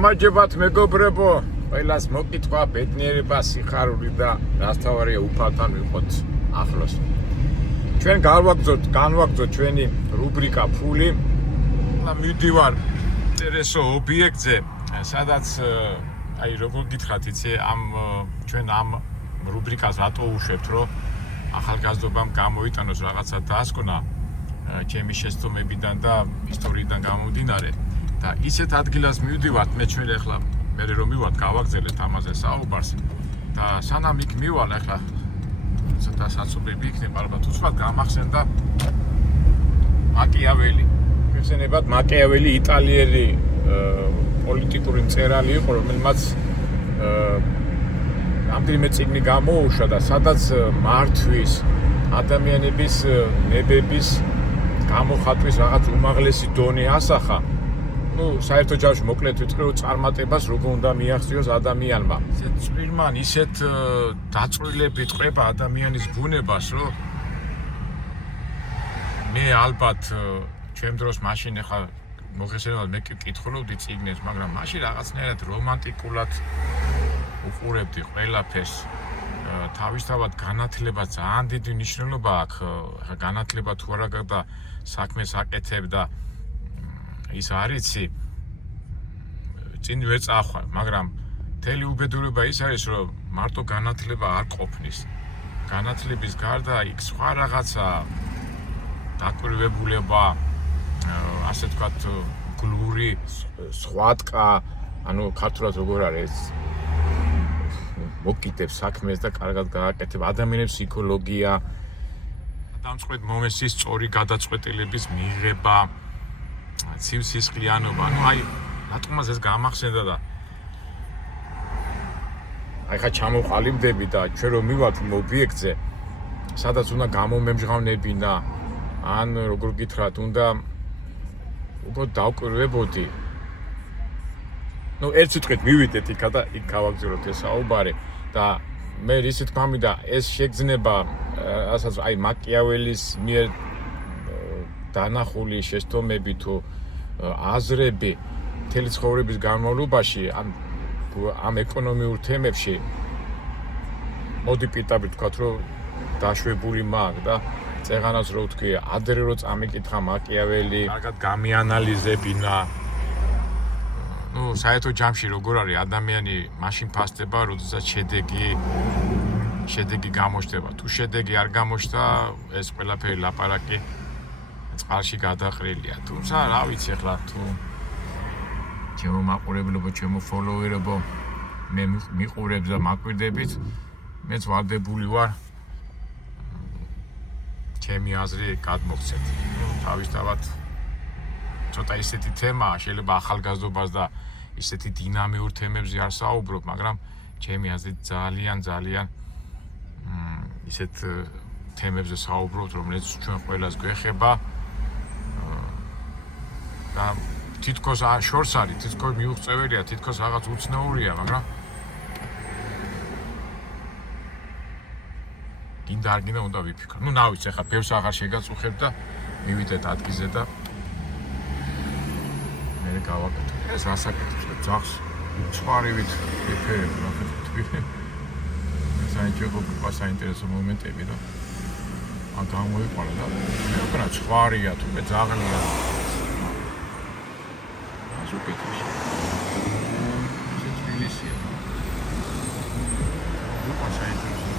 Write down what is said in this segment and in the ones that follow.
გამარჯობათ მეგობრებო, ყველას მოკითხვა, ბედნიერება, სიხარული და რასთავარია უფალთან ვიყოთ ახლოს. ჩვენ განვაგრძოთ ჩვენი რუბრიკა ფული. მივდივარ ინტერესო ობიექტზე, სადაც აი როგორ გითხრათ, იცი, ჩვენ ამ რუბრიკას რატო უშვებთ, რომ ახალგაზრდობამ გამოიტანოს რაღაცა დაასკვნა ჩემი შეცდომებიდან და ისტორიიდან გამომდინარე. და ისეთ ადგილას მივდივართ, მე ჩვენ ახლა მე რომ მივარ გავაგრძელეთ ამაზე საუბარს და სანამ იქ მივალ ახლა ცოტა საცობები იქნება ალბათ უცბად გამახსენდა მაკიაველი. მიხსენებათ მაკიაველი იტალიელი პოლიტიკური მწერალი იყო, რომელმაც რამდენიმე წიგნი გამოუშვა და სადაც მართვის ადამიანების ნებების გამოხატვის რაღაც უმაღლესი დონე ასახა. საერთო ჯამში მოკლედ ვიტყვი, რომ წარმატებას როგორ უნდა მიაღწიოს ადამიანმა. ისეთ წვირმან, ისეთ დაწვრილებით ყვება ადამიანის ბუნებას, რომ მე ალბათ ჩემ დროს მაშინ ახლა მოხესებად მე კითხულობდი წიგნებს, მაგრამ მაშინ რაღაცნაირად რომანტიკულად უყურებდი ყველაფერს. თავისთავად განათლება ძალიან დიდი მნიშვნელობა აქვს. ახლა განათლება თუ არა გაქვს და საქმეს აკეთებ და ის არიცი წინ ვერ წახვარ, მაგრამ მთელი უბედურება ის არის, რომ მარტო განათლება არ ყოფნის. განათლების გარდა იქ სხვა რაღაცა დაკვირვებულება, ასე ვთქვათ, გლური, სხვადყა, ანუ ქართულად როგორ არის, მოკიდებს საქმეს და კარგად გააკეთებ ადამიანების ფსიქოლოგია, დამწყვეტ მომესის სწორი გადაწყვეტილების მიღება, ცივსისხლიანობა, ანუ აი რატომაც ეს გამახსენდა და აი ხა ჩამოყალიბდები და ჩვენ რომ მივართ ობიექტზე, სადაც უნდა გამომემჟღავნებინა, ან როგორ გითხრათ, უნდა უბრალოდ დავკვირვებოდი. ერთ სიტყვით მივიდეთ იქა და იქ გავაგზავნოთ ეს საუბარი და მე ისე თქვა მინდა ეს შეგრძნება, რასაც აი მაკიაველის მიერ დანახული შეცდომები თუ აზრები მთელი ცხოვრების განმავლობაში ამ ეკონომიურ თემებში მოდი პირდაპირ ვთქვათ, რომ დაშვებული მაქვს და წეღანას რო ვთქვი, ადრე რო წამიკითხა მაკიაველი, კარგად გამიანალიზებინა. საერთო ჯამში როგორ არის ადამიანი მაშინ ფასდება, როდესაც შედეგი გამოჩნდება. თუ შედეგი არ გამოჩნდა, ეს ყველაფერი ლაპარაკი წყალში გადაყრილია. თუმცა რა ვიცი ახლა თუ ჩემო მაყურებლებო, ჩემო ფოლოვერებო მე მიყურებს და მაკვირდებით, მეც ვალდებული ვარ ჩემი აზრი გადმოგცეთ. თავისთავად ცოტა ისეთი თემაა, შეიძლება ახალგაზრდობას და ისეთი დინამიურ თემებზე არ საუბრობ, მაგრამ ჩემი აზრით ძალიან ისეთ თემებზე საუბრობთ, რომელიც ჩვენ ყველას გვეხება. და თითქოს შორს არის, თითქოს მიუღწეველია, თითქოს რაღაც უცნაურია, მაგრამ გინდა არ გინდა უნდა ვიფიქრო. ნავიც ახლა ბევრს აღარ შეგაწუხებ და მივიდეთ ადგილზე და მე გავაკეთებ. ეს რასაკეთებს და ძაღს ცხვარივით ვიფერებ, ნახეთ. საინტერესო მომენტები და გამოიყვანა და მე ცხვარია თუ მე ძაღლია. უკეთესი. ეს თბილისია. უყურს საინტერესო.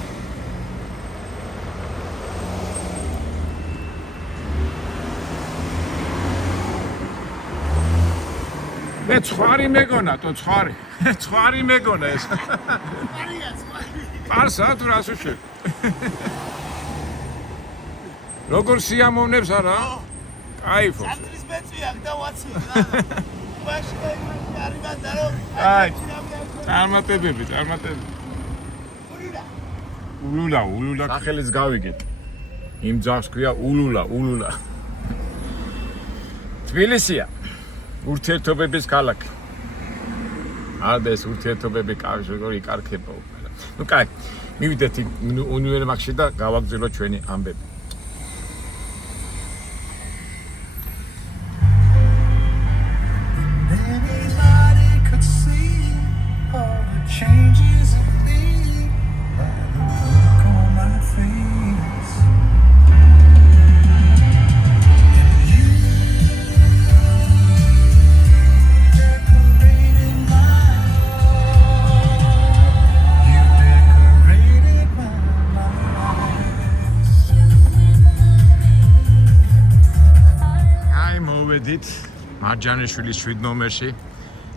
მე ცხვარი მეგონა, ცხვარი. ცხვარი მეგონა ეს. არია ცხვარი. პარსა თუ რას უშვებ? როგორ სიამოვნებს არა? კაიფობს. სატრის მეწვია და ვაცი რა. აი, წარმატებები. ულულა. სახელიც გავიგეთ. იმ ძაღლს ქვია ულულა. თბილისია. ურთიერთობების ქალაქი. არდა ეს ურთიერთობები როგორ იკარგება უკვე. კაი, მივიდეთ უნივერმაგში და გავაგრძელოთ ჩვენი ამბები. მარჯანიშვილის 7 ნომერში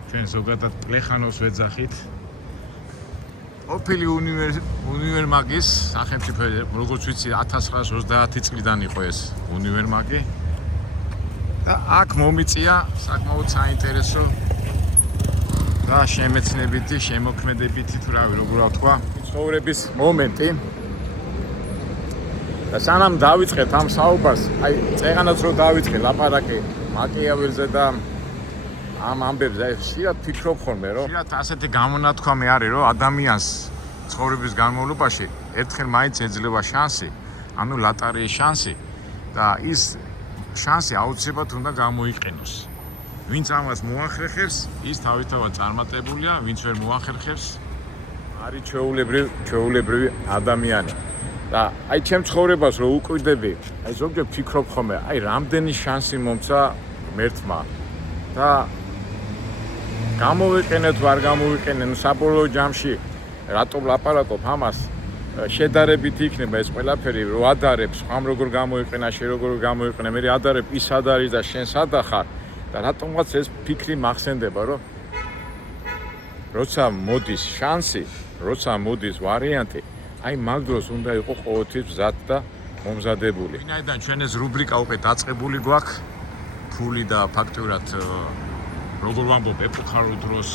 ჩვენ ზოგადად პლეხანოვს ვეძახით. ყოფილი უნივერმაგის სახელმწიფო როგორც ვიცი 1930 წლიდან იყო ეს უნივერმაგი და აქ მომიწია საკმაოდ საინტერესო და შემეცნებითი, შემოქმედებითი თუ რავი როგორ ვთქვა, ცხოვრების მომენტი. და სანამ დავიწყეთ ამ საუბარს, აი წეღანაც რო დავიწყე ლაპარაკი მაკიაველზე და ამ ამბებზე, აი ხშირად ფიქრობ ხოლმე, რომ ხშირად ასეთი გამონათქვამი არის, რომ ადამიანს ცხოვრების განმავლობაში ერთხელ მაინც ეძლევა შანსი, ანუ ლატარიის შანსი და ის შანსი აუცილებლად უნდა გამოიყენოს. ვინც ამას მოახერხებს, ის თავისთავად წარმატებულია, ვინც ვერ მოახერხებს, არის ჩვეულებრივი ადამიანი. და აი ჩემ ცხოვრებას რო უკვირდები, აი ზოგჯერ ფიქრობ ხოლმე, აი რამდენი შანსი მომცა მერთმა და გამოვიყენე თუ არ გამოვიყენე, ნუ საბოლოო ჯამში რატომ ლაპარაკობ ამას, შედარებით იქნება ეს ყველაფერი, რო ადარებს, ხამ როგორ გამოიყენა, შენ როგორ გამოიყენე, მე ადარებ ის სად არის და შენ სად ახარ და რატომღაც ეს ფიქრი მახსენდება, რომ როცა მოდის შანსი, როცა მოდის ვარიანტი, აი მაგ დროს უნდა იყო ყოველთვის მზად და მომზადებული. ვინაიდან ჩვენ ეს რუბრიკა უკვე დაწყებული გვაქვს, ფული და ფაქტურად როგორ ვამბობ, ეპოქალურ დროს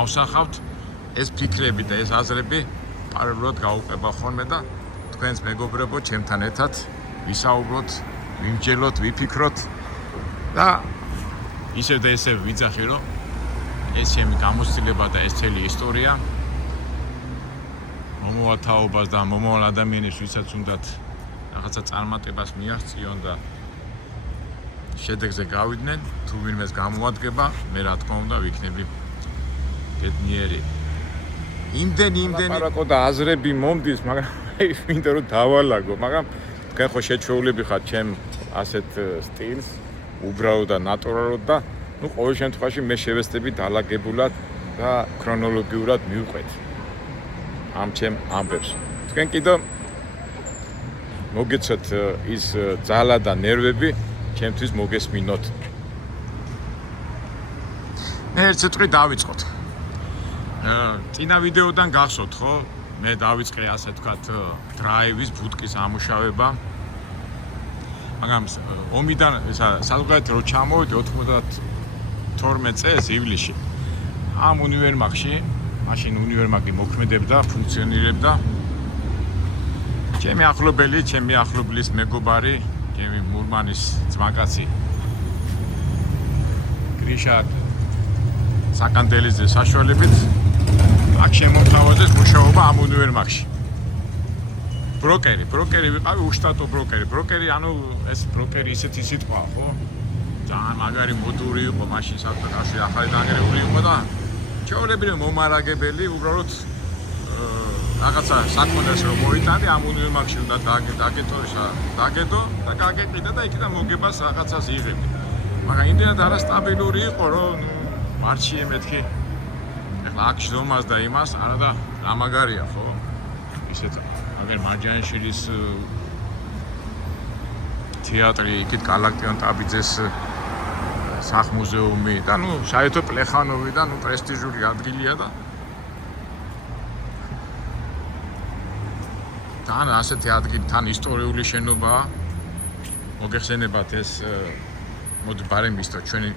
ავსახავთ, ეს ფიქრები და ეს აზრები პარალელურად გაუყვება ხოლმე და თქვენს მეგობრებო, ჩემთან ერთად ვისაუბროთ, ვიმსჯელოთ, ვიფიქროთ და ისევ და ისევ ვიძახი, რომ ეს ჩემი გამოცდილება და ეს მთელი ისტორია მომავალ თაობას და მომავალ ადამიანებს, ვისაც უნდათ რაღაცა წარმატებას მიაღწიონ და შედეგზე გავიდნენ, თუ ვინმეს გამოადგება, მე რა თქმა უნდა ვიქნები გეტნიერი. იმდენი ლაპარაკო და აზრები მომდის, მაგრამ მინდა რომ დავალაგო, მაგრამ თქვენ ხო შეჩვეულები ხართ ჩემ ასეთ სტილს, უბრალოდ და ნატურალურად და ნუ ყოველ შემთხვევაში მე შევეცდები დალაგებულად და ქრონოლოგიურად მივყვეთ ამ ჩემ ამბებს. თქვენ კიდევ მოგეცოთ ის ძალა და ნერვები ჩემთვის მოგესმინოთ. მე ერთ სიტყვით დავიწყოთ. წინა ვიდეოდან გახსოვთ ხო? მე დავიწყე ასე ვთქვათ დრაივის ბუტკის ამუშავება. მაგრამ ომიდან საზღვარგარეთ რო ჩამოვიდე 92 წელს ივლისში ამ უნივერმაგში, მაშინ უნივერმაგი მოქმედებდა, ფუნქციონირებდა. ჩემი ახლობელი, ჩემი ახლობლის მეგობარი, ჩემი მურმანის ძმაკაცი გრიშა საკანდელიძის საშუალებით აქ შემომთავაზეს მუშაობა ამ უნივერმაგში. ბროკერი ვიყავი, უშტატო ბროკერი. ბროკერი, ანუ ეს ბროკერი ისეთი სიტყვაა, ხო? ძალიან მაგარი მოდური იყო, მაშინ საკუთარი ახალი დაგერეული იყო და ჩვეულებრივი მომარაგებელი, უბრალოდ რაღაცა საკონდეს რომ მოიტანე ამ უნივერმაგში უნდა დაგედო და გაგეყიდა და იქიდან მოგებას რაღაცას იღებდი. მაგრამ იმდენად არასტაბილური იყო, რომ მარჩიე მეთქი ეხლა აქ შრომას და იმას, არა და რა მაგარია, ხო? ისეთ აგერ მარჯანიშვილის თეატრი, იქით გალაქტიონ ტაბიძეს სახმუზეუმი და ნუ საერთოდ პლეხანოვი და ნუ პრესტიჟული ადგილია და თან ასეთი ადგილი, თან ისტორიული შენობაა. მოგეხსენებათ ეს მოდი ბარემ ვისწორ ჩვენი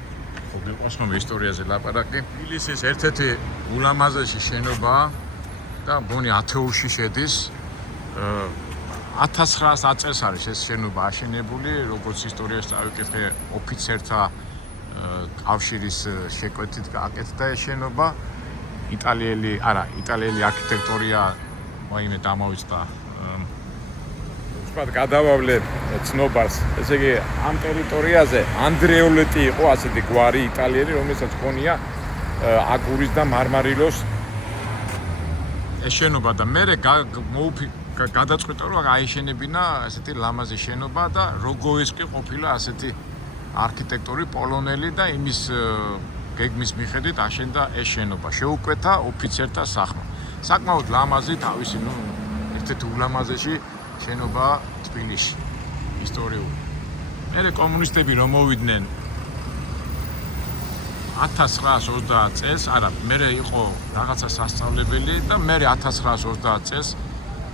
გიყავს ხომ ისტორიაზე ლაპარაკი. თბილისის ერთ-ერთი ულამაზესი შენობაა და მგონი ათეულში შედის. 1900 წელს არის ეს შენობა აშენებული, როგორც ისტორიას წავიკითხე, ოფიცერთა კავშირის შეკვეთით გააკეთდა ეს შენობა. იტალიელი არქიტექტორია მოიმე დამოვიწყდა. ვთქვათ, გადავავლე ცნობას. ესე იგი, ამ ტერიტორიაზე ანდრეოლეტი იყო ასეთი გვარი იტალიელი, რომელსაც ჰქონია აგურის და მარმარილოს ეს შენობა და მე გადაწყვიტა რომ აიშენებინა ასეთი ლამაზი შენობა და როგოევსკი ყოფილა ასეთი არქიტექტორი პოლონელი და იმის გეგმის მიხედვით აშენდა ეს შენობა. შეუკვეთა ოფიცერთა სახმა. საკმაოდ ლამაზი, თავისი ერთ-ერთი ულამაზესი შენობა თბილისში, ისტორიული. მერე კომუნისტები რომ მოვიდნენ 1930 წელს, არა, მერე იყო რაღაცა სასწავლებელი და მერე 1930 წელს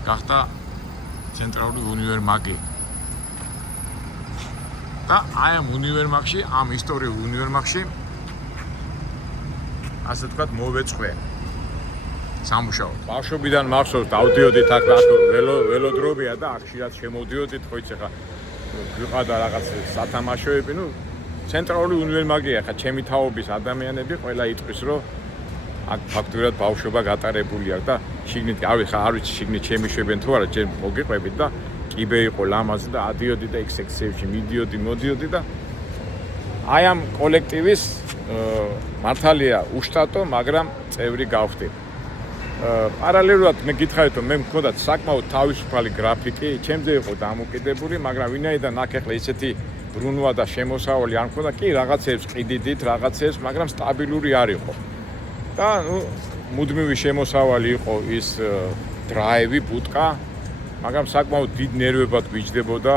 გახდა ცენტრალური უნივერმაგი. და აი ამ უნივერმაგში, ამ ისტორიულ უნივერმაგში ასე ვთქვათ, მოვეწყვე სამუშაოდ. ბავშვობიდან მახსოვს, დავდიოდით აქ ველოდრომია და აქ ხშირად შემოდიოდით, ხო იცი ხა გვიყავდა რაღაც სათამაშოები, ცენტრალური უნივერმაგია, ხა ჩემი თაობის ადამიანები ყველა იტყვის, რომ აქ ფაქტურად ბავშვობა გატარებული აქვს და შიგნით, არ ვიცი შიგნით შემიშვებენ თუ არა, ჯერ მოგიყვებით და კიბე იყო ლამაზი და ადიოდი და იქ სექციებში მოდიოდი და აი ამ კოლექტივის მართალია უშტატო, მაგრამ წევრი გავხდი. პარალელურად მე გითხარით, რომ მე მქონდა საკმაოდ თავისუფალი გრაფიკი, ჩემზე იყო დამოკიდებული, მაგრამ ვინაიდან აქ ახლა ისეთი ბრუნვა და შემოსავალი არ მქონდა, კი რაღაცებს ყიდიდით, რაღაცებს, მაგრამ სტაბილური არ იყო. და მუდმივი შემოსავალი იყო ის დრაივი, ბუტკა, მაგრამ საკმაოდ დიდ ნერვებად გვიჯდებოდა.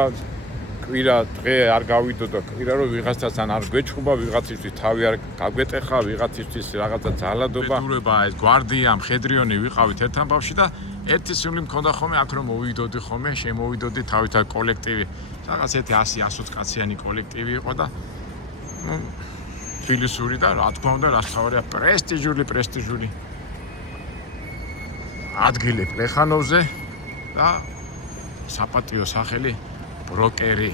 კვირა დღე არ გავიდოდა, კვირა რომ ვიღაცასთან არ გვეჩხუბა, ვიღაცისთვის თავი არ გაგვეტეხა, ვიღაცისთვის რაღაცა ძალადობა. ბედურება ეს გვარდია, მხედრიონი ვიყავით ერთ ამბავში და ერთი სული მქონდა ხოლმე აქ რომ მოვიდოდი ხოლმე, შემოვიდოდი თავითად კოლექტივი. რაღაც ერთი 100-120 კაციანი კოლექტივი იყო და თბილისური და რა თქმა უნდა, რასთავარია პრესტიჟული ადგილი პლეხანოვზე და საპატიო სახელი ბროკერი.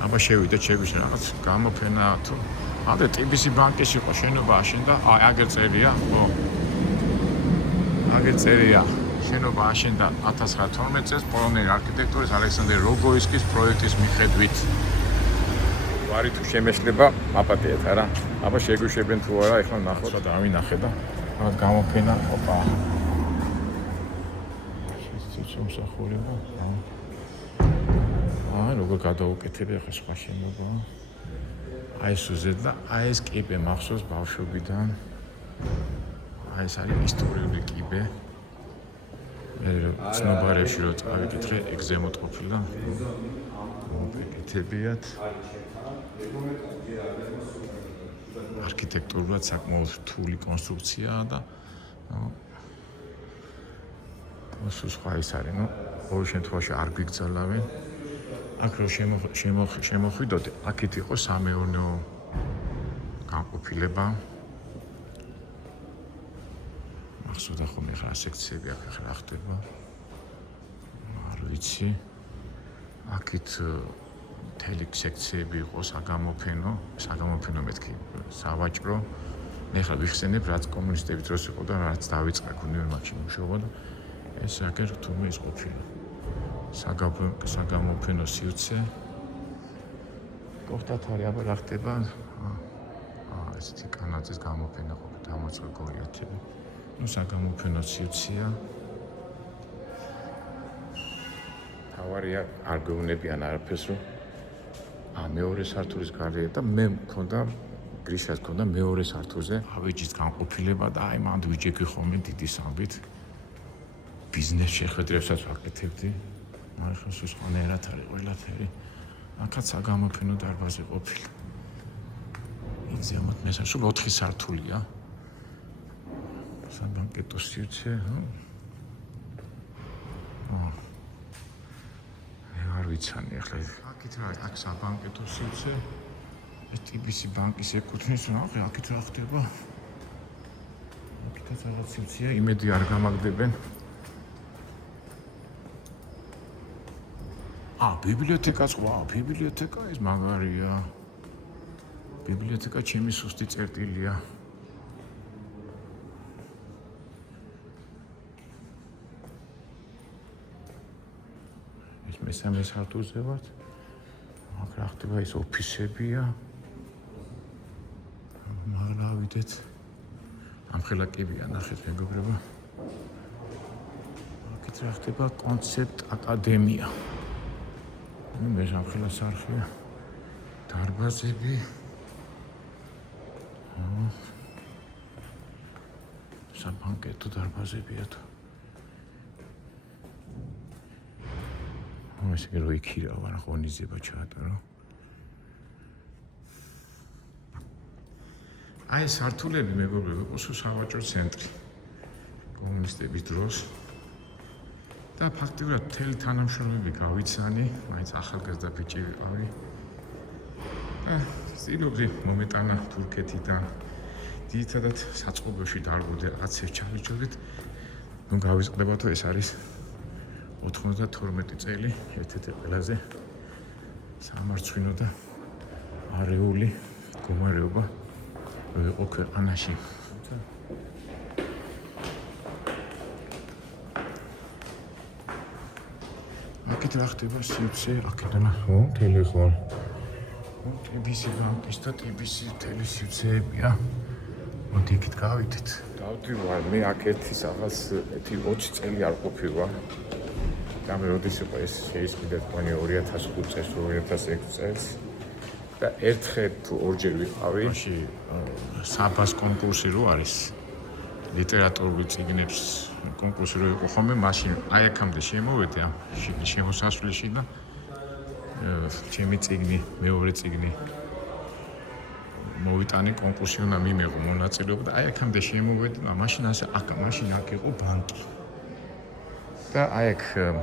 აბა შევიდეთ შეგვიშ რაღაც გამოფენა თუ ამდე TBC ბანკის იყო შენობა აშენდა, აი აგერ წერია, ხო. აგერ წერია. შენობა აშენდა 1912 წელს პოლონელი არქიტექტორის ალექსანდრე როგოისკის პროექტის მიხედვით. ვარი თუ შემეშლება, აპატიეთ არა. აბა შეგვიშვებენ თუ არა, ეხლა ნახოთ და დავინახე და რაღაც გამოფენა, ოპა. შეცეცო მსახურება. როგორ გადაუკეთებია ახლა სხვა შენობა. აი ეს უზედ და აი ეს კიბე მახსოვს ბავშვობიდან. აი ეს არის ისტორიული კიბე. მე ცნობარებში რო წავიკითხე, ეგზემოთ ყოფილა. მოგეკეთებიათ. არქიტექტურულად საკმაოდ რთული კონსტრუქციაა და სხვა ის არის, ყოველ შემთხვევაში არ გვიგზალავენ. აქ რო შემოხვიდოდი, აქეთ იყო სამეურნეო განყოფილება. მახსოვდა ხოლმე ხა სექციები აქ ხა ხდება. არ ვიცი. აქეთ მთელი სექციები იყო საგამოფენო მეთქი, სავაჭრო. მე ხა ვიხსენებ, რაც კომუნისტების დროს იყო და რაც დავიწყე უნივერმაგში მუშაობა და ეს აგერ თუმე ის ყოფილა. საგამოფენო სივრცე. კოხტათ არის, აბა რა ხდება? ესეთი კანაძის გამოფენა ყოფილი, დამოწყვე გოლიათები. საგამოფენო სივრცეა. თავარია არ გვეუბნებიან არაფერს, რომ მეორე სართულის გარეა და მე მქონდა გრიშას მქონდა მეორე სართულზე ავეჯის განყოფილება და აი მანდ ვიჯექი ხოლმე დიდი სამბით ბიზნეს შეხვედრებსაც ვაკეთებდი. ახლა სხვანაირად არის ყველაფერი. აქაც საგამოფენო დარბაზი ყოფილა. ზემოთ მესამე სულ 4 სართულია. საბანკეტო სივრცე, არ ვიცანი ახლა. აქეთ რა, აქ საბანკეტო სივრცე. ეს TBC ბანკის ეკუთვნის, აქეთ რა ხდება? აქეთაც რაღაც სივრცეა, იმედი არ გამაგდებენ. ბიბლიოთეკაც ბიბლიოთეკა ეს მაგარია. ბიბლიოთეკა ჩემი სუსტი წერტილია. ეს მესამე სართულზე ვართ. აქ რა ხდება, ეს ოფისებია. მაღლა-ვიდეთ. ამხელა კიბია, ნახეთ მეგობრებო. აქეთ რა ხდება, კონცეპტ აკადემია. მე ამხელა სარხია. დარბაზები. საბანკეტო დარბაზებია თუ. ესე იგი რო იქირავ არა ღონისძიება ჩაატარო. აი სართულები მეგობრებო იყო სავაჭრო ცენტრი კომუნისტების დროს და ფაქტიურად მთელი თანამშრომლები გავიცანი, მაინც ახალგაზრდა ბიჭი ვიყავი. ვცდილობდი მომეტანა თურქეთიდან ძირითადად საწყობებში დარგოდი რაღაცებს ჩავიჭრდით. ნუ გავიწყდებათ ეს არის 92 წელი, ერთ-ერთი ყველაზე სამარცხვინო და არეული მდგომარეობა იყო ქვეყანაში. აქეთ რა ხდება სიუცე, აქედან ტელეფონ. TBC ბანკის და TBC ტელესიუცეებია. მოდი იქით გავიდეთ. დავდივარ, მე აქ ერთი რაღაც 20 წელი არ ყოფილა. და მე როდის იყო ეს შეისყიდეთ თქვენი 2005 წელს, 2006 წელს. და ერთხელ თუ ორჯერ ვიყავი. მაშინ საბას კონკურსი რო არის. ლიტერატურული წიგნებს კონკურსი რო იყო ხოლმე, მაშინ აი აქამდე შემოვედი ამ შემოსასვლელში და ჩემი წიგნი, მეორე წიგნი მოვიტანი კონკურსში უნდა მიმეღო მონაწილეობა და აი აქამდე შემოვედი და მაშინ აქ იყო ბანკი. და აი აქ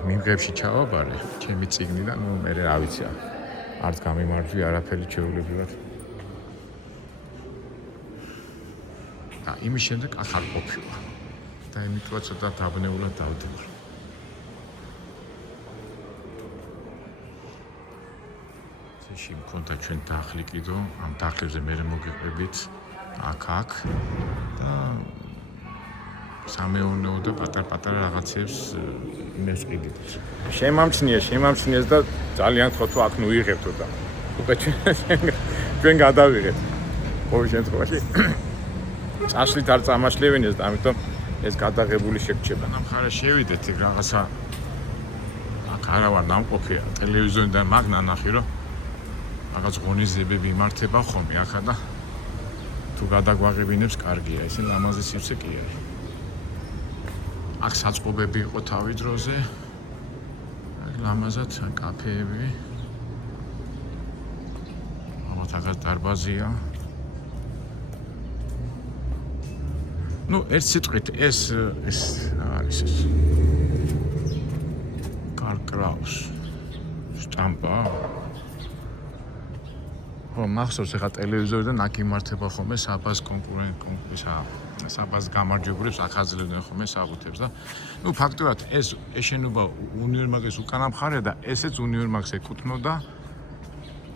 მიმღებში ჩავაბარე ჩემი წიგნი და ნუ მე რა ვიცი არც გამიმარჯვი არაფერი ჩეულებრივად. და იმის შემდეგ აქ არ ყოფილა. და იმიტომაც ცოტა დაბნეულად დავდივარ. წეში მქონდა ჩვენ დახლი კიდო, ამ დახლებზე მე მოგიყვებით აქ და სამეურნეო და პატარ-პატარა რაღაცებს იმეს ყიდით. შემამჩნიეს და ძალიან თქო თუ აქ ნუ იღებთო და უკვე ჩვენ გადავიღეთ. ყოველ შემთხვევაში წაშლით არ წამაშლევინეს და ამიტომ ეს გადაღებული შეგრჩება. ნამხარა შევიდეთ იქ რაღაცა აქ არა ვარ დამყოფია ტელევიზორიდან მაგ ნანახი რომ რაღაც ღონისძიებები იმართება ხოლმე ახლა და თუ გადაგვაღებინებს კარგია, ესე ლამაზი სივრცე კი არის. აქ საწყობები იყო თავი დროზე. აქ ლამაზად კაფეები. ალბათ ახლა დარბაზია. ნუ ერთ სიტყვით ეს არის ეს კარლ კრაუს სტამპა. ხო, მახსოვს ახლა ტელევიზორიდან აქ იმართება ხოლმე საბას საბას გამარჯვებულებს ახაძლებდნენ ხოლმე საყუთებს და ნუ ფაქტობრივად ეს შენობა უნივერმაგის უკანა მხარეა და ესეც უნივერმაგს ეკუთვნოდა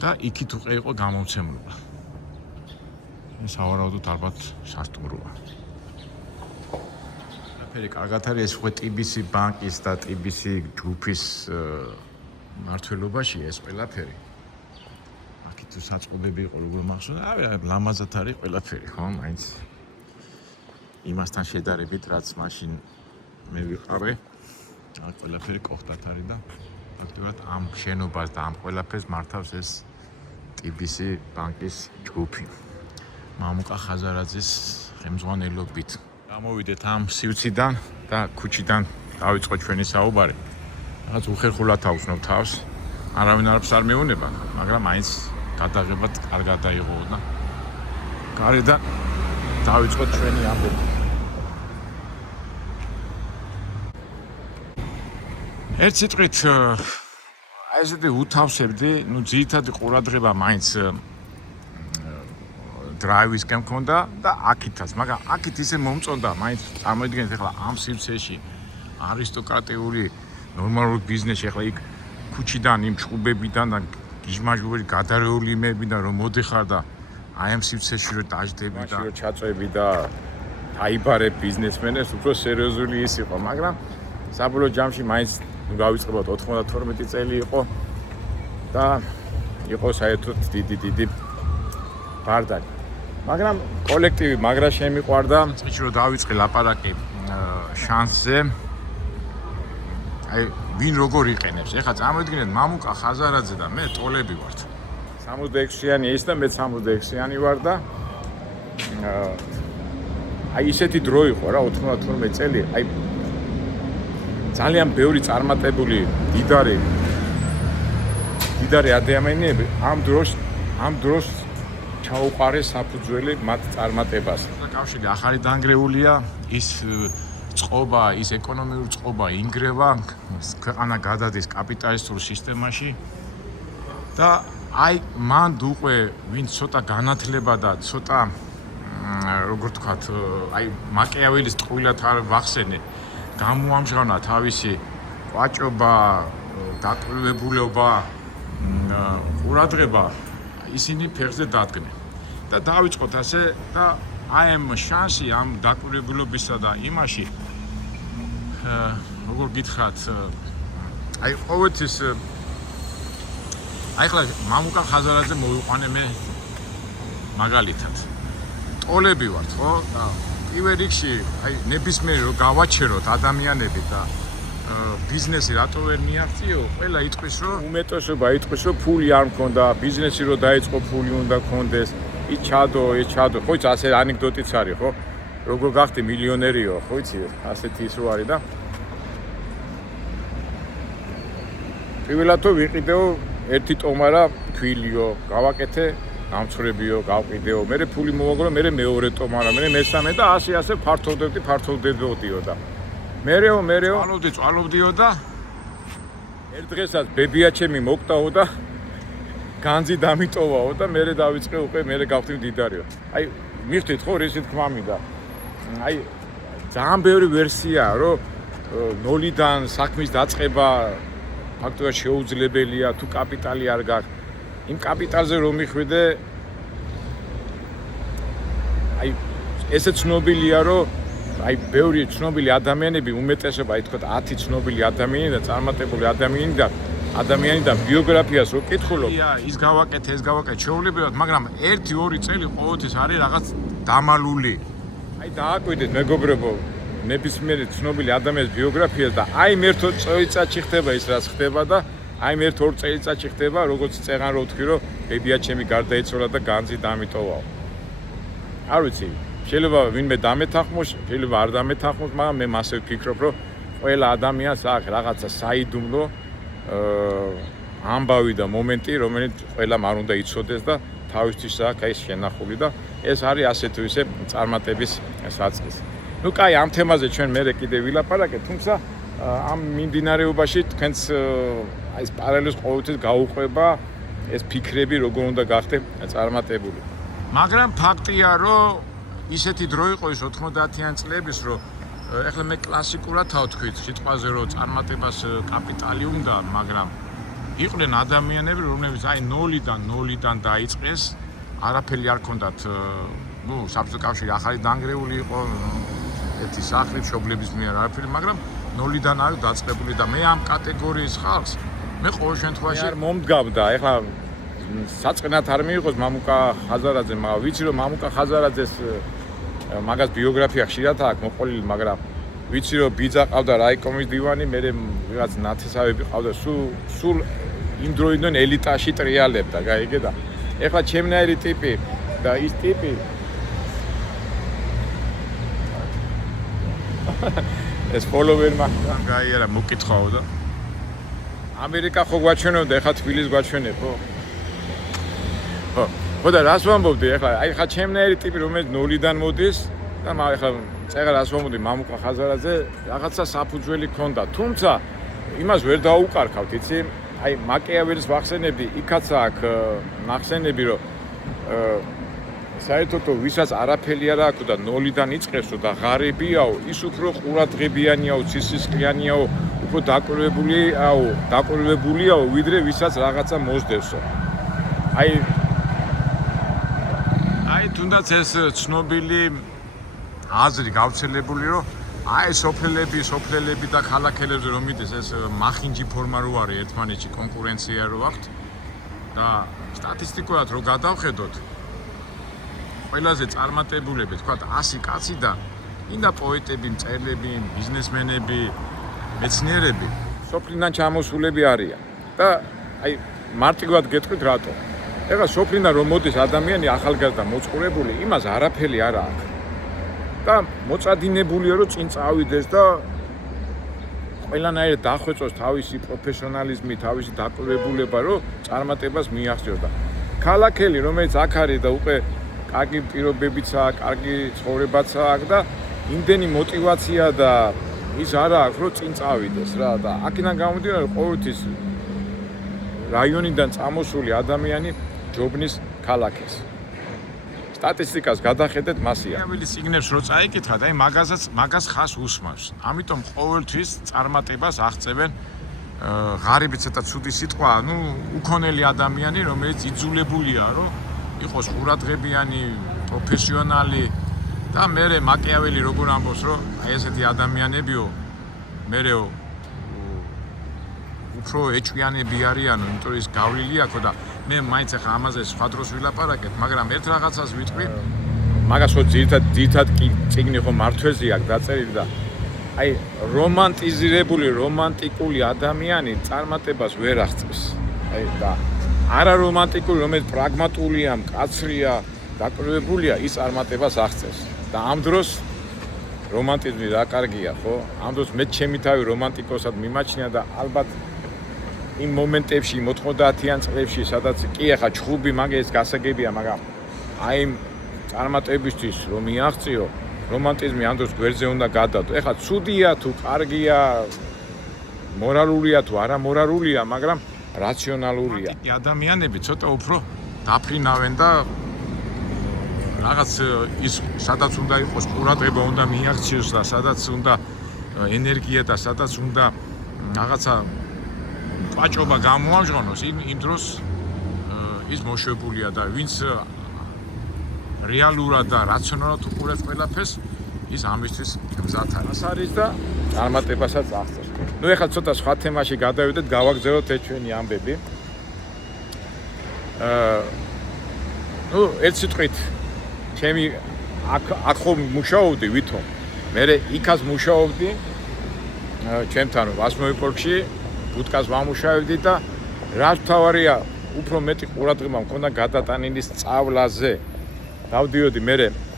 და იქით უკვე იყო გამომცემლობა. ეს სავარაუდოდ ალბათ სასტუმროა.აფერი კარგად არის ეს უკვე TBC ბანკის და TBC ჯგუფის მმართველობაში ეს ყველაფერი. თუ საწყობები იყო როგორ მახსოვს, ლამაზად არის ყველაფერი, ხო, მაინც იმასთან შედარებით, რაც მაშინ მე ვიყავი, აქ ყველაფერი კოხტად არის და ფაქტობრივად ამ შენობას და ამ ყველაფერს მართავს ეს TBC ბანკის ჯგუფი. მამუკა ხაზარაძის ხელმძღვანელობით. გამოვიდეთ ამ სივრციდან და ქუჩიდან დავიწყო ჩვენი საუბარი. რაღაც უხერხულად ავხსნობ თავს. არავინ არაფერს არ მეუნება, მაგრამ მაინც გადაღებად კარგად დაიღო და გარედან დავიწყოთ ჩვენი ამბები. ერთ სიტყვით აი ესეთი უთავსებდი, ნუ ძირითადი ყურადღება მაინც დრაივისკენ მქონდა და აქითაც, მაგრამ აქით ისე მომწონდა, მაინც წარმოიდგინეთ ახლა ამ სივრცეში არისტოკრატიული ნორმალური ბიზნესი ახლა იქ ქუჩიდან იმ ჭუბებიდან და იჟმაჟური გადარეული იმებიდან რომ მოდიხარ და აი ამ სივრცეში რომ დაждები და მაშინ ჩაწვევი და აიბარე ბიზნესმენებს უფრო სერიოზული ის იყო, მაგრამ საბოლოო ჯამში მაინც გავიწყებოთ 92 წელი იყო და იყო საერთოდ დიდი ბარდაკი. მაგრამ კოლექტივი მაგრა შემიყვარდა, წიჩი რომ დავიწყე ლაპარაკი შანსზე. აი ვინ როგორ იყენებს? ეხლა წარმოიდგინეთ მამუკა ხაზარაძე და მე ტოლები ვართ. 66-იანი ის და მე 66-იანი ვარ და აი ისეთი დრო იყო რა 92 წელი. აი ძალიან ბევრი წარმატებული დიდარი მდიდარი ადამიანები ამ დროს ჩაუყარეს საფუძველი მათ წარმატებას. კავშირი ახალი დანგრეულია, ის წყობა, ის ეკონომიური წყობა ინგრევა, ქვეყანა გადადის კაპიტალისტურ სისტემაში და აი მან უკვე ვინც ცოტა განათლება და ცოტა როგორ თქვათ, აი მაკიაველის ტყუილად არ ვახსენე, გამოამჟღავნა თავისი ყვაჭობა, დაკვრილებულობა, ყურადღება, ისინი ფეხზე დადგნენ. და დავიწყოთ ასე და აი ამ შანსი ამ დაკვრილებულობისა და იმაში როგორ გითხრათ, აი ყოველთვის აი ხლა მამუკა ხაზარაძე მოვიყვანე მე მაგალითად. ტოლები ვართ, ხო? და პირველ რიგში აი ნებისმიერ რო გავაჩეროთ ადამიანები და ბიზნესი რატო ვერ მიაღწიო? ყველა იტყვის რომ უმეტესობა იტყვის რომ ფული არ მქონდა, ბიზნესი რო დაიწყო ფული უნდა ქონდეს, ის ჩადო. ხო იცი ასე ანეკდოტიც არის, ხო? როგორ გახდი მილიონერიო, ხო იცი? ასეთი ის რო არის და პირველად ვიყიდეო ერთი ტომარა თვილიო, გავაკეთე, გამცხრებიო, გავყიდეო, მერე ფული მოვაგრო, მერე მეორე ტომარა, მერე მესამე და ასე ფართოვდებოდიო და მერეო წვალობდიო და ერთ დღესაც ბებიაჩემი მოკვდაო და განძი დამიტოვაო და მერე დავიწყე უკვე მერე გავხდი მდიდარიო. აი მიხდით ხო რისი თქმა მინდა. აი ძალიან ბევრი ვერსიაა რომ ნოლიდან საქმის დაწყება ფაქტობრივად შეუძლებელია თუ კაპიტალი არ გაქვს. იმ კაპიტალზე რომ მიხვიდე აი ესე ცნობილია რომ აი ბევრი ცნობილი ადამიანები უმეტესობა აი თქვა 10 ცნობილი ადამიანი და წარმატებული ადამიანიდან ბიოგრაფიას რო კითხულობ ის გავაკეთე შეუძლებელად, მაგრამ 1-2 წელი ყოველთვის არის რაღაც დამალული. აი დააკვირდეთ მეგობრებო ნებისმიერი ცნობილი ადამიანის ბიოგრაფიას და აი მერტო წელიწადში ხდება ის რაც ხდება და აი მერტ 2 წელიწადში ხდება როგორც წეღან რო ვთქვი რომ ბებიაჩემი გარდაიცვალა და განძი დამიტოვაო. არ ვიცი, შეიძლება ვინმე დამეთანხმოს, შეიძლება არ დამეთანხმოს, მაგრამ მე მასე ვფიქრობ რომ ყველა ადამიანს აქვს რაღაცა საიდუმლო ამბავი და მომენტი, რომელიც ყველამ არ უნდა იცოდეს და თავისთვის აქვს აი შენახული და ეს არის ასე თუ ისე წარმატების საწყისი. ნუ კაი, ამ თემაზე ჩვენ მერე კიდე ვილაპარაკეთ, თუმცა ამ მიმდინარეობაში თქვენს აი ეს პარალელს ყოველთვის გაუყვება ეს ფიქრები როგორ უნდა გახდე წარმატებული. მაგრამ ფაქტია რომ ისეთი დრო იყო ის 90-იან წლების რომ ეხლა მე კლასიკურად თავთქვით სიტყვაზე რომ წარმატებას კაპიტალი უნდა, მაგრამ იყვნენ ადამიანები რომლებიც აი ნოლიდან დაიწყეს, არაფერი არ ქონდათ, ნუ საბჭოთა კავშირი ახალი დანგრეული იყო, ერთი სახლი მშობლების მიერ არაფერი, მაგრამ ნოლიდან არის დაწყებული და მე ამ კატეგორიის ხალხს მე ყოველ შემთხვევაში არ მომდგავდა. ეხლა საწყენად არ მიიღოს მამუკა ხაზარაძე, მაგრამ ვიცი რომ მამუკა ხაზარაძეს მაგას ბიოგრაფია ხშირად აქვს მოყოლილი, მაგრამ ვიცი რომ ბიძა ყავდა რაიკომის დივანი, მერე ვიღაც ნათესავები ყავდა, სულ იმ დროიდან ელიტაში ტრიალებდა, გაიგე და ეხლა ჩემნაირი ტიპი და ის ტიპი ეს ფოლოვერმა გაიარა მოკითხაო და ამერიკა ხო გვაჩვენებდა, ეხლა თბილისს გვაჩვენებ, ხო და რას ვამბობდი ეხლა, აი ხა ჩემნაირი ტიპი რომელიც ნოლიდან მოდის და ეხლა წეღა რას ვამბობდი მამუკა ხაზარაძე რაღაცა საფუძველი ქონდა, თუმცა იმას ვერ დაუკარქავთ, იცი? აი მაკიაველის ვახსენებდი, იქაც აქვს ნახსენები რომ საერთოდ ვისაც არაფერი არ აქვს და ნოლიდან იწყებსო და ღარიბიაო, ის უფრო ყურადღებიანიაო, ცისისყრიანიაო, უფრო დაკვირვებულიაო, ვიდრე ვისაც რაღაცა მოსდევსო. აი თუნდაც ეს ცნობილი აზრი გავრცელებული რომ აი სოფლელები და ქალაქელებზე რომ მიდის ეს მახინჯი ფორმა რო არის ერთმანეთში კონკურენცია რო აქვს და სტატისტიკურად რო გადავხედოთ ყველაზე წარმატებულები თქვა 100 კაცი და ინდა პოეტები, მწერლები, ბიზნესმენები, მეცნიერები სოფლიდან ჩამოსულები არიან და აი მარტივად გეტყვით რატო. ეხლა სოფლიდან რომ მოდის ადამიანი ახალგაზრდა მოწყურებული, იმას არაფერი არ აქვს. და მოწადინებულია რომ წინ წავიდეს და ყველანაირად დახვეწოს თავისი პროფესიონალიზმი, თავისი დაკვირვებულება, რომ წარმატებას მიაღწიოს და ქალაქელი, რომელიც აქ არის და უკვე კარგი პირობებიცაა, კარგი ცხოვრებაცაა აქ და იმდენი мотиваცია და ის არა აქვს, რომ წინ წავიდეს რა და აქედან გამომდინარე ყოველთვის რაიონიდან წამოსული ადამიანი ჯობნის ქალაქის. სტატისტიკას გადახედეთ მასია. ყოველი სიგნებს რო წაიკითხა და აი მაგას ხას უსმავს. ამიტომ ყოველთვის წარმატებას აღწევენ ღარიბი ცოტა ცუდი სიტყვა, უქონელი ადამიანი, რომელიც იძულებულია, რომ იყოს ყურადღებიანი, პროფესიონალი და მერე მაკიაველი როგორ ამბობს, რომ აი ესეთი ადამიანებიო მერეო უფრო ეჭვიანები არიანო, იმიტომ ის გავლილი აქვს და მე მაინც ახლა ამაზე სხვა დროს ვილაპარაკეთ, მაგრამ ერთ რაღაცას ვიტყვი, მაგას ხო ძირითად კი წიგნი ხო მართვეზე აქვს დაწერილი და აი რომანტიზირებული, რომანტიკული ადამიანი წარმატებას ვერ აღწევს. აი და არა რომანტიკული, რომელიც პრაგმატულია, მკაცრია, დაკვირვებულია, ის წარმატებას აღწევს. და ამ დროს რომანტიზმი რა კარგია, ხო? ამ დროს მე ჩემი თავი რომანტიკოსად მიმაჩნია და ალბათ იმ მომენტებში 90-იან წლებში, სადაც კი ახლა ჩხუბი მაგის გასაგებია, მაგრამ აი წარმატებისთვის რომ მიაღწიო, რომანტიზმი ამ დროს გვერდზე უნდა გადადო. ეხლა ცუდია თუ კარგია, მორალურია თუ არამორალურია, მაგრამ რაციონალურია. ადამიანები ცოტა უფრო დაფრინავენ და რაღაც ის სადაც უნდა იყოს ყურადღება უნდა მიაღწიოს და სადაც უნდა ენერგია და სადაც უნდა რაღაცა პაჭობა გამოამჟღავნოს, იმ დროს ის მოშვებულია და ვინც რეალურად და რაციონალურად უყურებს ყველაფერს, ის ამისთვის მზად არის და წარმატებასაც აღწევს. ეხლა ცოტა სხვა თემაში გადავიდეთ, გავაგზავნოთ ეს ჩვენი ამბები. ერთ სიტყვით ჩემი აქ ხო მუშაობდი ვითომ. მე იქაც მუშაობდი ჩემთან ვასმოიპორკში, ბუტკას ვამუშავებდი და რა თავარია, უფრო მეტი ყურადღება მქონდა გადატანილი სწავლაზე. დავდიოდი მე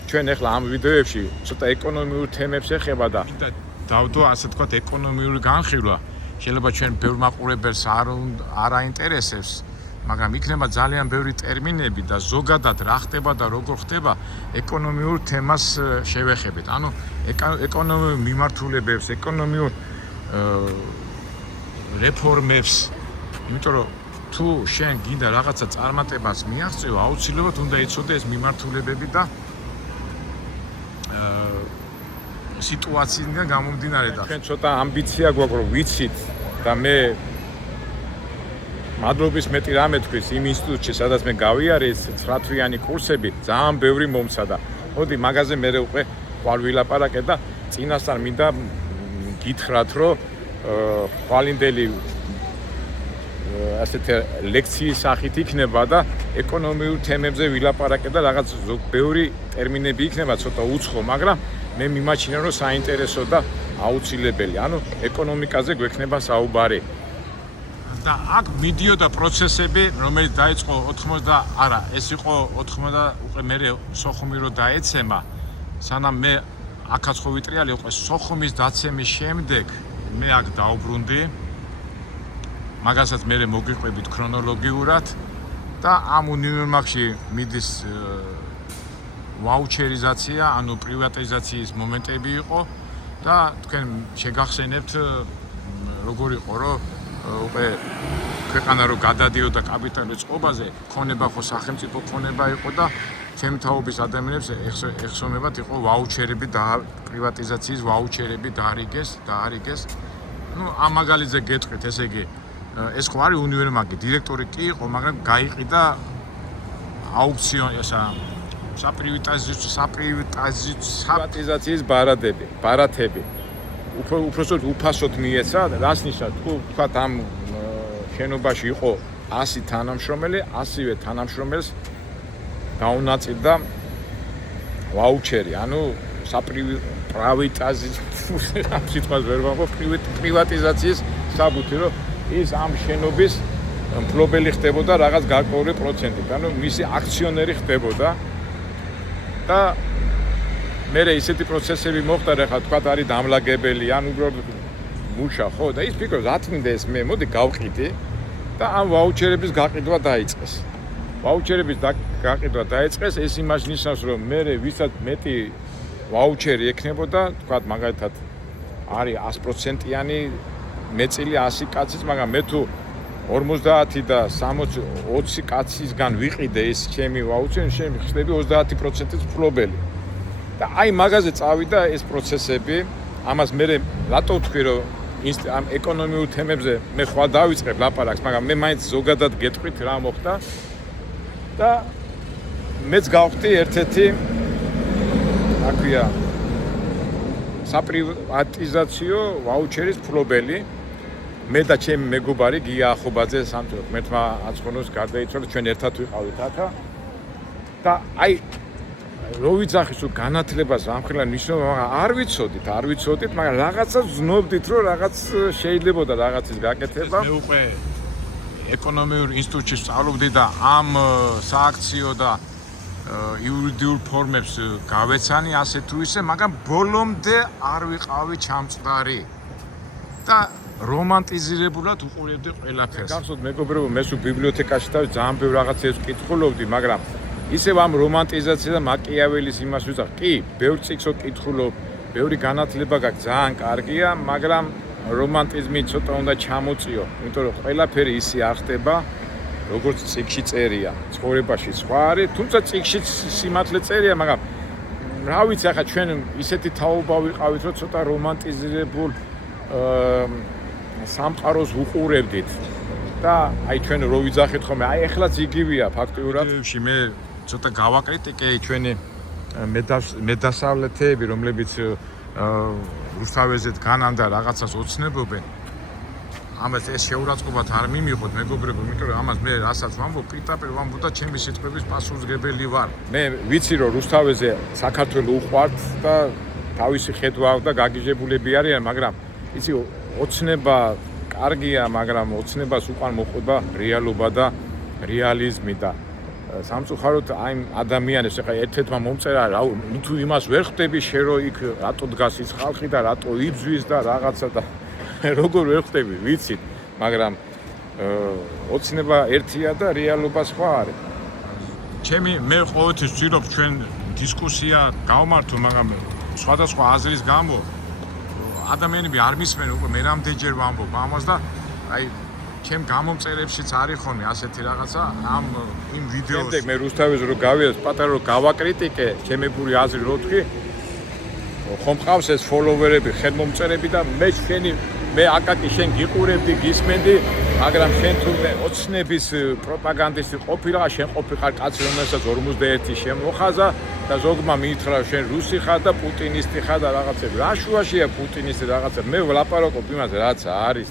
ჩვენ ახლა ამ ვიდეოებში ცოტა ეკონომიურ თემებს ეხება და დავდო ასე თქვათ ეკონომიური განხილვა. შეიძლება ჩვენ ბევრ მაყურებელს არ აინტერესებს, მაგრამ იქნება ძალიან ბევრი ტერმინები და ზოგადად რა ხდება და როგორ ხდება ეკონომიურ თემას შევეხებით. ანუ ეკონომიურ მიმართულებებს, ეკონომიურ რეფორმებს, იმიტომ რომ თუ შენ გინდა რაღაცა წარმატებას მიაღწიო, აუცილებლად უნდა იცოდე ეს მიმართულებები და სიტუაციიდან გამომდინარე და ჩვენ ცოტა ამბიცია გვაქვს რომ ვიცით და მე მადლობის მეტი რამე თქვის იმ ინსტიტუტში, სადაც მე გავიარე ეს 9 თვიანი კურსები, ძალიან ბევრი მომცა და მოდი მაგაზე მე უკვე ხვალ ვილაპარაკე და წინასწარ მინდა გითხრათ, რომ ხვალინდელი ასეთი ლექციის სახით იქნება და ეკონომიურ თემებზე ვილაპარაკე და რაღაც ბევრი ტერმინები იქნება ცოტა უცხო, მაგრამ მე მიმაჩნია რომ საინტერესო და აუცილებელი. ანუ ეკონომიკაზე გვექნება საუბარი. და აქ მიდიოდა პროცესები, რომელიც დაიწყო 80 ეს იყო 80 უკვე მე სოხუმი რო დაეცემა, სანამ მე აქაც ხო ვიტრიალი უკვე სოხუმის დაცემის შემდეგ მე აქ დაუბრუნდი. მაგასაც მე მოგიყვებით ქრონოლოგიურად და ამ უნივერმაღში მიდის ვაუჩერიზაცია, ანუ პრივატიზაციის მომენტები იყო და თქვენ შეგახსენებთ როგორ იყო, რომ უკვე ქვეყანა რო გადადიოდა კაპიტალის წყობაზე, ქონება ხო სახელმწიფო ქონება იყო და თემთაობის ადამიანებს ეხსომებათ იყო ვაუჩერები და პრივატიზაციის ვაუჩერები დაარიგეს. ამ მაგალითზე გეტყვით, ესე იგი ეს ხო არის უნივერმაგი, დირექტორი კი იყო, მაგრამ გაიყიდა აუქციონი, ესა საპრივატიზაციის ბარათები. უпроსოდ უფასოდ მიეცა, რას ნიშნავს? თქვათ ამ შენობაში იყო 100 თანამშრომელი, 100-ვე თანამშრომელს დაუნაწილდა ვაუჩერი, ანუ პრივატიზაციის საბუთი, რომ ის ამ შენობის მფლობელი ხდებოდა რაღაც გარკვეული პროცენტით, ანუ მისი აქციონერი ხდებოდა და მე ისეთი პროცესები მოხდა, რა თქვა, არის დამლაგებელი, ან უბრალოდ მუშა ხო და ის ფიქრობს რა თქმა ეს მე მოდი გავყიდი და ამ ვაუჩერების გაყიდვა დაიწყეს. ვაუჩერების გაყიდვა დაიწყეს, ეს იმას ნიშნავს რომ მე ვისაც მეტი ვაუჩერი ექნებოდა, თქვათ მაგალითად არის 100%-იანი მეწილი 100 კაცის, მაგრამ მე თუ 50 და 60 20 კაცისგან ვიყიდე ეს ჩემი ვაუჩერი, შემი ხდები 30%-ის მფლობელი. და აი მაგაზე წავიდა ეს პროცესები, ამას მე რატო ვთქვი რომ ამ ეკონომიურ თემებზე მე ხვა დავიწყებ ლაპარაკს, მაგრამ მე მაინც ზოგადად გეტყვით რა მოხდა და მეც გავხდი ერთ-ერთი რა ქვია საპრივატიზაციო ვაუჩერის მფლობელი. მე და ჩემი მეგობარი გია ახობაძე სამწუხაროდ ღმერთმა აწყონოს გარდაიცვალა, ჩვენ ერთად ვიყავით აქა და აი რო ვიცახი თუ განათლებას ამხელა ნიშნობა არ ვიცოდით, მაგრამ რაღაცა ვზნობდით რომ რაღაც შეიძლებოდა რაღაცის გაკეთება. მე უკვე ეკონომიურ ინსტიტუტში სწავლობდი და ამ სააქციო და იურიდიულ ფორმებს გავეცანი ასე თუ ისე, მაგრამ ბოლომდე არ ვიყავი ჩამწდარი და რომანტიზირებულად უყურებდი ყველაფერს. გახსოვთ მეგობრებო, მე სულ ბიბლიოთეკაში და ძალიან ბევრ რაღაცებს ვკითხულობდი, მაგრამ ისევ ამ რომანტიზაცია და მაკიაველის იმას ვიძახ. კი, ბევრ წიგნს ვკითხულობ, ბევრი განათლება გაქვს, ძალიან კარგია, მაგრამ რომანტიზმი ცოტა უნდა ჩამოწიო, იმიტომ რომ ყველაფერი ისე არ ხდება, როგორც წიგნში წერია. ცხოვრებაში სხვა არის, თუმცა წიგნში სიმართლე წერია, მაგრამ რა ვიცი, ახლა ჩვენ ისეთი თაობა ვიყავით, რომ ცოტა რომანტიზირებულ სამყაროს უყურებდით და აი ჩვენ რო ვიძახით ხოლმე, აი ეხლაც იგივეა ფაქტიურად. მე ცოტა გავაკრიტიკე ჩვენი მედასავლეთეები, რომლებიც რუსთაველზეც განან და რაღაცას ოცნებობენ. ამას ეს შეურაცხყოფად არ მიმიღოთ მეგობრებო, იმიტომ რომ ამას მე რასაც ვამბობ, პირდაპირ ვამბობ და ჩემი სიტყვების პასუხისმგებელი ვარ. მე ვიცი რომ რუსთაველზე საქართველოს უყვართ და თავისი ხედვა აქვს და გაგიჟებულები არიან, მაგრამ იცი ოცნება კარგია, მაგრამ ოცნებას უკან მოყვება რეალობა და რეალიზმი და სამწუხაროდ აი ადამიანებს ახლა ერთ-ერთმა მომწერა რა თუ იმას ვერ ხვდები შე რომ იქ რატო დგას ის ხალხი და რატო იბზვის და რაღაცა და როგორ ვერ ხვდები ვიცით, მაგრამ ოცნება ერთია და რეალობა სხვა არის. მე ყოველთვის ვცდილობ ჩვენ დისკუსია გავმართო, მაგრამ სხვადასხვა აზრის გამო ადამიანები არ მისმენენ, უკვე მე რამდენჯერ ვამბობ ამას და აი ჩემ გამომწერებშიც არის ხოლმე ასეთი რაღაცა ამ იმ ვიდეოს. შემდეგ მე რუსთაველზე რო გავიდეს, პატარა რო გავაკრიტიკე, ჩემი პური აზრი რო თქვი, ხომ ყავს ეს ფოლოვერები, ხელმომწერები და მე აკაკი შენ გიყურებდი, გისმენდი, მაგრამ შენ თურმე ოცნების პროპაგანდისტი ყოფილა, შენ ყოფილიყარ კაცი, რომელსაც 51 შემოხაზა და ზოგმა მიითხრა შენ რუსი ხარ და პუტინისტი ხარ და რაღაცები. რა შუაშია პუტინისტი რაღაცა? მე ვლაპარაკობ იმაზე, რაც არის,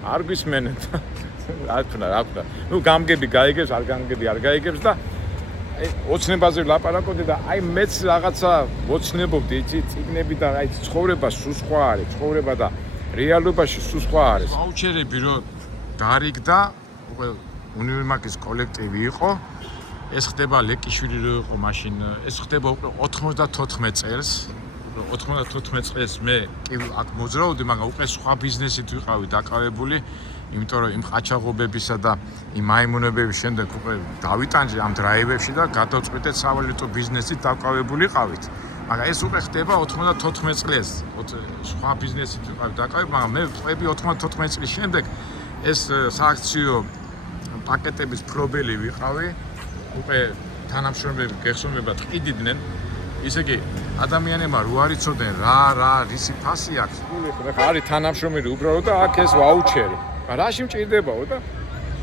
არ გვისმენენ. რა თქვა. ნუ გამგები გაიგებს, არ გამგები არ გაიგებს და ოცნებაზე ვლაპარაკობდი და აი მეც რაღაცა ოცნებობდი, იცი, წიგნები და აი ცხოვრება სულ სხვა არის, ცხოვრება და რეალობაში სულ სხვა არის. ვაუჩერები რო გარიგდა, უკვე უნივერმაგის კოლექტივი იყო, ეს ხდება ლეკიშვილი რო იყო მაშინ, ეს ხდება უკვე 94 წელს. 94 წელს მე კი აქ მოძრაობდი, მაგრამ უკვე სხვა ბიზნესით ვიყავი დაკავებული, იმიტომ რომ იმ ყაჩაღობებისა და იმ მაიმუნებების შემდეგ უკვე დავიტანჯე ამ დრაივებში და გადავწყვიტეთ სავალუტო ბიზნესით დაკავებული ვიყავით. მაგრამ ეს უკვე ხდება 94 წელს, სხვა ბიზნესით ვიყავი დაკავებული, მაგრამ მე ვყვები 94 წლის შემდეგ ეს სააქციო პაკეტების მფლობელი ვიყავი, უკვე თანამშრომლები გეხსოვებათ ყიდიდნენ. ისე კი ადამიანებმა რო არ იცოდნენ რა რისი ფასი აქვს. ხა არის თანამშრომელი უბრალოდ და აქ ეს ვაუჩერი. რაში მჭირდებაო და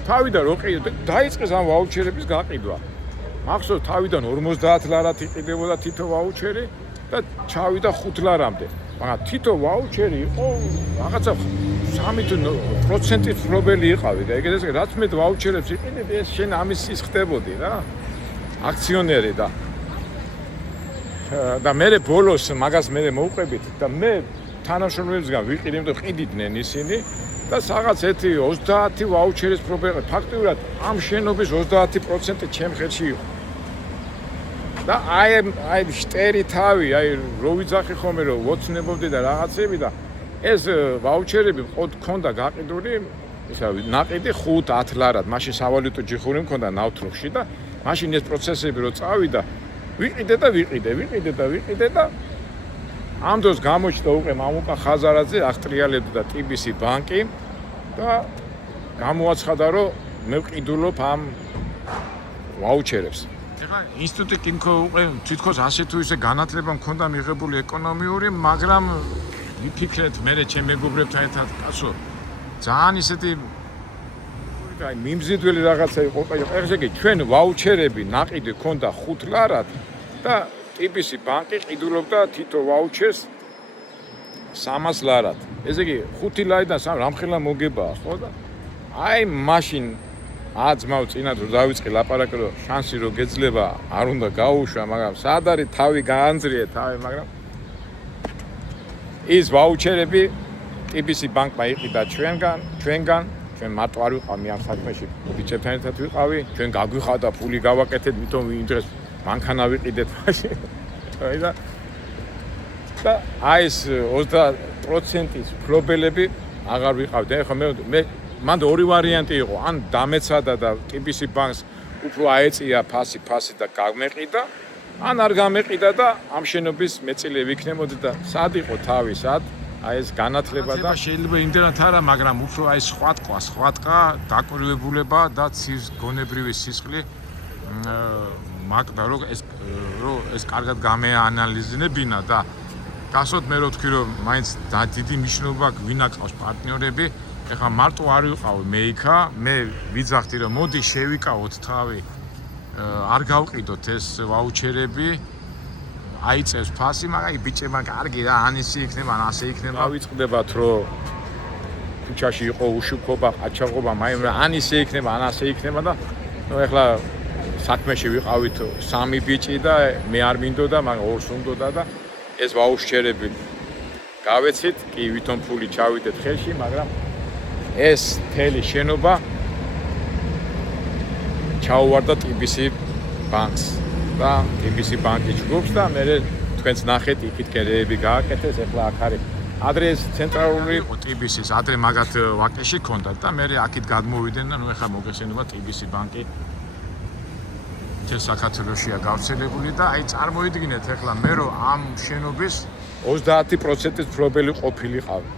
თავიდან რო ყიდე დაიწყეს ამ ვაუჩერების გაყიდვა. მახსოვს თავიდან 50 ლარად იყიდებოდა თითო ვაუჩერი და ჩავიდა 5 ლარამდე. მაგრამ თითო ვაუჩერი იყო რაღაცა 3% მფლობელი იყავი და ეგეც რაც მე ვაუჩერებს იყიდები, ეს შენ ამის ის ხდებოდი რა. აქციონერი და მე ბოლოს მაგას მე მოვყვებით და მე თანამშრომლებისგან ვიყიდე, იმიტომ ყიდიდნენ ისინი და რაღაც ერთი 30 ვაუჩერის პრობლემა ფაქტიურად ამ შენობის 30% ჩემ ხელში იყო. და აი შტერი თავი, აი რო ვიძახი ხოლმე რომ ოცნებობდი და რაღაცები და ეს ვაუჩერები მქონდა გაყიდული ისა ნაყიდი 5-10 ლარად, მაშინ სავალუტო ჯიხური მქონდა ნავთრუხში და მაშინ ეს პროცესები რო წავიდა, ვიყიდე და ამ დროს გამოჩნდა უკვე მამუკა ხაზარაძე აღტრიალებდა და TBC ბანკი და გამოაცხადა რომ მე ვყიდულობ ამ ვაუჩერებს. ეხლა ინსტიტუტი კინკო უკვე თითქოს ასე თუ ისე განათლება მქონდა მიღებული ეკონომიური, მაგრამ ვიფიქრეთ მე ჩემ მეგობრებთან ერთად, კაცო, ძალიან ისეთი აი მიმზიდველი რაღაცა იყო, ესე იგი ჩვენ ვაუჩერები ნაყიდი ქონდა 5 ლარად და TBC ბანკი ყიდულობდა თითო ვაუჩერს 300 ლარად. ესე იგი 5 ლარიდან რამხელა მოგებაა, ხო და აი მაშინ აძმავ წინათ რომ დავიწყე ლაპარაკი რომ შანსი რო გეძლება არ უნდა გაუშვა, მაგრამ სად არის თავი გაანძრიე თავი, მაგრამ ის ვაუჩერები TBC ბანკმა იყიდა ჩვენგან ჩვენ მარტო არ ვიყავ მე ამ საქმეში ბიჭებთან ერთად ვიყავი, ჩვენ გაგვიხადა ფული გავაკეთეთ, ვითომ იმ დროს მანქანა ვიყიდეთ მაშინ. და აი ეს 20%-ის ფლობელები აღარ ვიყავდი. ეხლა მე მანდ ორი ვარიანტი იყო, ან დამეცადა და TBC ბანკს უფრო აეწია ფასი და გამეყიდა, ან არ გამეყიდა და ამ შენობის მეწილე ვიქნებოდი და სად იყო თავი, სად აი ეს განათლება და შეიძლება იმდენად არა, მაგრამ უფრო აი სხვატყვა, დაკვირვებულება და გონებრივი სისხლი მაგდა რომ ეს კარგად გამეანალიზებინა და გასოთ მე რო თქვი რომ მაინც დიდი მნიშვნელობა გვინაკავს პარტნიორები. ეხლა მარტო არ ვიყავ მე იქა, მე ვიძახდი რომ მოდი შევიკავოთ თავი, არ გავყიდოთ ეს ვაუჩერები, აიწევს ფასი, მაგრამ ბიჭებმა კარგი რა, ანისი იქნება, ან ასე იქნება. ავიწყდებათ რომ ქუჩაში იყო უშუქობა, ყაჩაღობა, მაგრამ ანისი იქნება, ან ასე იქნება და ნუ ეხლა საქმეში ვიყავით 3 ბიჭი და მე არ მინდოდა, მაგრამ ორს უნდოდა და ეს ვაუჩერები გავეცით, კი ვითომ ფული ჩავიდეთ ხელში, მაგრამ ეს თელი შენობა ჩაუვარდა TBC ბანკს და TBC ბანკი ჯგუფს და მე თქვენც ნახეთ იქით კერეები გააკეთეს, ეხლა აქ არის ადრე ეს ცენტრალური TBC-ს ადრე მაგათ ვაკეში ქონდა და მე აქით გადმოვიდნენ და ნუ ეხლა მოგესწრება TBC ბანკი საქართველოშია გავრცელებული და აი წარმოიდგინეთ ეხლა მე რომ ამ შენობის 30%-ის ფლობელი ყოფილიყავი.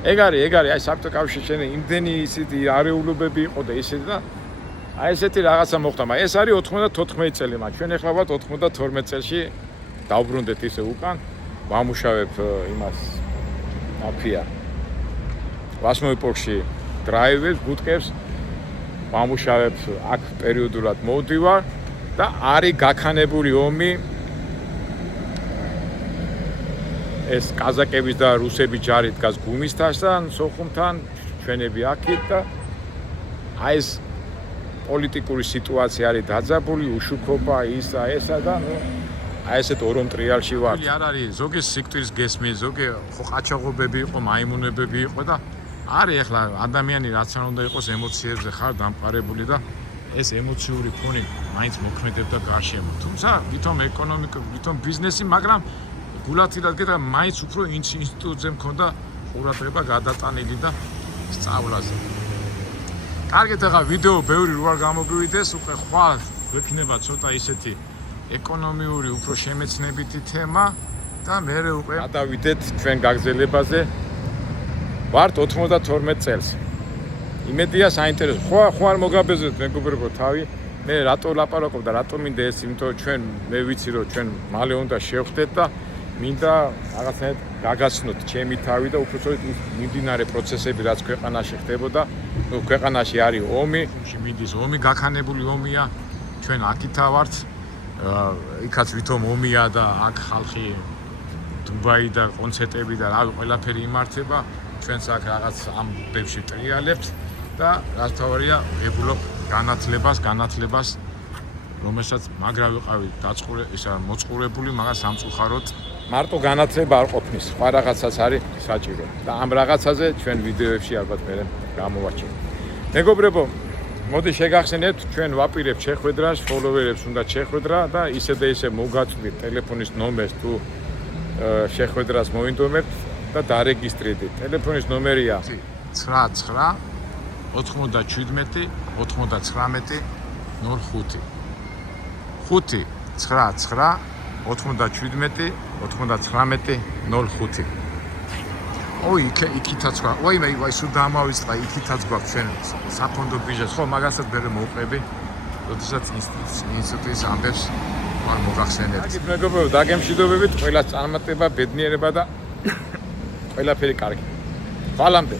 ეგ არის აი საბჭოთა კავშირში იმდენი ისეთი არეულობები იყო და ისეთი და აი ესეთი რაღაცა მოხდა, მაგრამ ეს არის 94 წელი, მაგრამ ჩვენ ეხლა ვართ 92 წელში დავბრუნდეთ ისე უკან, ვამუშავებ იმას მაფია ვასმოიპოლში დრაივერს, ბუტკებს ვამუშავებ აქ პერიოდულად მოვდივარ და არის გაქანებული ომი ეს კაზაკების და რუსების ჯარი დგას გუმისთასთან, სოხუმთან, ჩვენები აქეთ და აი ეს პოლიტიკური სიტუაცია არის დაძაბული, უშუქობა, ესა და ნუ აი ესეთ ორონ ტრიალში ვარ. არ არის ზოგი სიკვდილის გესმის, ზოგი ხო ყაჩაღობები იყო, მაიმუნებები იყო და არის ახლა ადამიანი რაც არ უნდა იყოს ემოციებზე ხარ დამყარებული და ეს ემოციური ფონი მაინც მოქმედებდა გარშემო. თუმცა ვითომ ეკონომიკა, ვითომ ბიზნესი, მაგრამ გულათილად გეტა მაინც უფრო ინსტიტუტზე მქონდა ყურადღება გადატანილი და სწავლაზე. კარგით, ახლა ვიდეო ბევრი რო არ გამოგვივიდეს, უკვე ხვალ გვექნება ცოტა ისეთი ეკონომიური უფრო შემეცნებითი თემა და მე უკვე გადავიდეთ ჩვენ გაგზელებაზე. ვართ 92 წელს. იმედია საინტერესო. ხო არ მოგაბეზრეთ მეგობრებო თავი. მე რატო ლაპარაკობ და რატო მინდა ეს, იმიტომ ჩვენ მე ვიცი რომ ჩვენ მალე უნდა შევხვდეთ და მინდა რაღაცნაირად გაგაცნოთ ჩემი თავი და უბრალოდ მიმდინარე პროცესები რაც ქვეყანაში ხდებოდა. ნუ ქვეყანაში არის ომი, მიდის ომი, გაქანებული ომია. ჩვენ აქითა ვართ. იქაც ვითომ ომია და აქ ხალხი დუბაი და კონცერტები და რა ყველაფერი იმართება. ჩვენც აქ რაღაც ამბებში ტრიალებთ და რაც თავარია ვებულობ განათლებას რომელსაც მაგრა ვიყავი მოწყურებული, მაგრამ სამწუხაროდ მარტო განათლება არ ყოფნის, სხვა რაღაცაც არის საჭირო და ამ რაღაცაზე ჩვენ ვიდეოებში ალბათ მე გამოვაჩინოთ. მეგობრებო, მოდი შეგახსენებთ, ჩვენ ვაპირებთ შეხვედრას, ფოლოვერებს უნდა შეხვედრა და ისე და ისე მოგაწვდით ტელეფონის ნომერს თუ შეხვედრას მოინდომებთ და დარეგისტრირდით. ტელეფონის ნომერია 99 97 99 05 5 99 97 99 05 ой, იქითაც გვა. ვაი, სულ დამავიწყდა, იქითაც გვაქვს ჩვენ საფონდო ბიუჯეტს. ხო, მაგასაც მე მოვყები. როდესაც ინსტიტუტის ამბებს მან მოგახსენებთ. აგით მეგობრებო, დაგემშვიდობებით, ყველა წარმატება, ბედნიერება და ყველაფერი კარგი. ხვალამდე.